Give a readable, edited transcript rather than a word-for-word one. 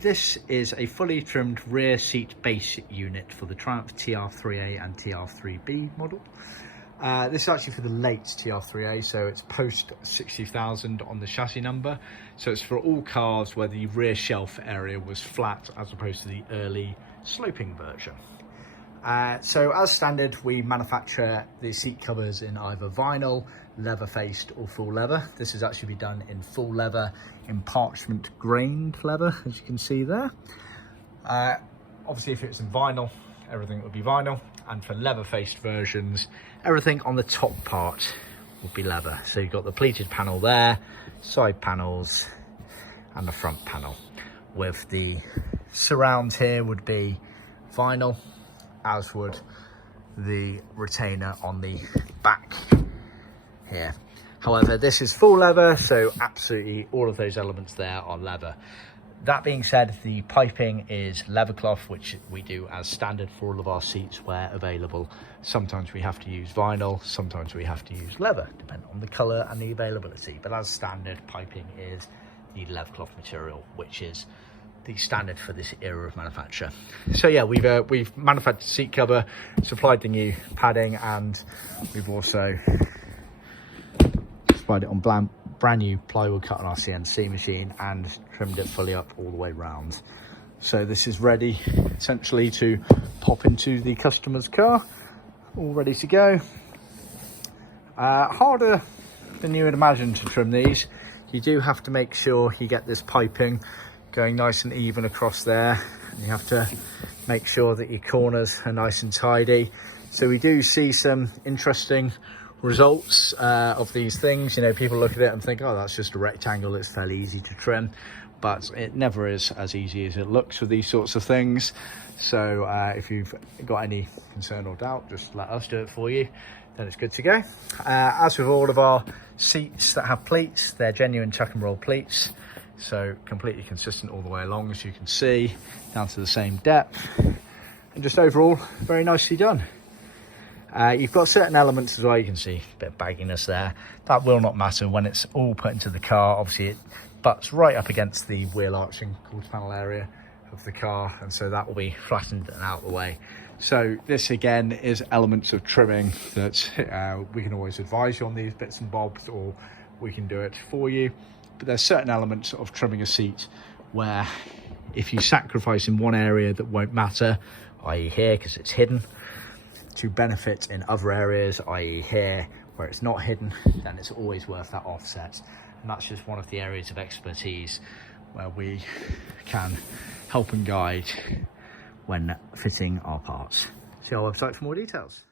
This is a fully trimmed rear seat base unit for the Triumph TR3A and TR3B model. This is actually for the late TR3A, so it's post 60,000 on the chassis number. So it's for all cars where the rear shelf area was flat as opposed to the early sloping version. So as standard, we manufacture the seat covers in either vinyl, leather faced or full leather. This has actually been done in full leather, in parchment grained leather, as you can see there. Obviously if it's in vinyl, everything would be vinyl, and for leather faced versions, everything on the top part will be leather. So you've got the pleated panel there, side panels and the front panel, with the surround here would be vinyl, as would the retainer on the back here. However, this is full leather, so absolutely all of those elements there are leather. That being said, the piping is leather cloth, which we do as standard for all of our seats where available. Sometimes we have to use vinyl, sometimes we have to use leather, depending on the colour and the availability. But as standard, piping is the leather cloth material, which is the standard for this era of manufacture. So yeah, we've manufactured the seat cover, supplied the new padding, and we've also supplied it on brand new plywood cut on our CNC machine and trimmed it fully up all the way round. So this is ready essentially to pop into the customer's car, all ready to go. Harder than you would imagine to trim these. You do have to make sure you get this piping going nice and even across there. You have to make sure that your corners are nice and tidy. So we do see some interesting results of these things. You know, people look at it and think, oh, that's just a rectangle, it's fairly easy to trim, but it never is as easy as it looks with these sorts of things. So if you've got any concern or doubt, just let us do it for you, then it's good to go. As with all of our seats that have pleats, they're genuine tuck and roll pleats, so completely consistent all the way along, as you can see, down to the same depth, and just overall very nicely done. You've got certain elements as well, you can see a bit of bagginess there. That will not matter when it's all put into the car. Obviously it butts right up against the wheel arching quarter panel area of the car, and so that will be flattened and out of the way. So this again is elements of trimming that we can always advise you on these bits and bobs, or we can do it for you. But there's certain elements of trimming a seat where if you sacrifice in one area that won't matter, i.e. here because it's hidden, to benefit in other areas, i.e. here where it's not hidden, then it's always worth that offset. And that's just one of the areas of expertise where we can help and guide when fitting our parts. See our website for more details.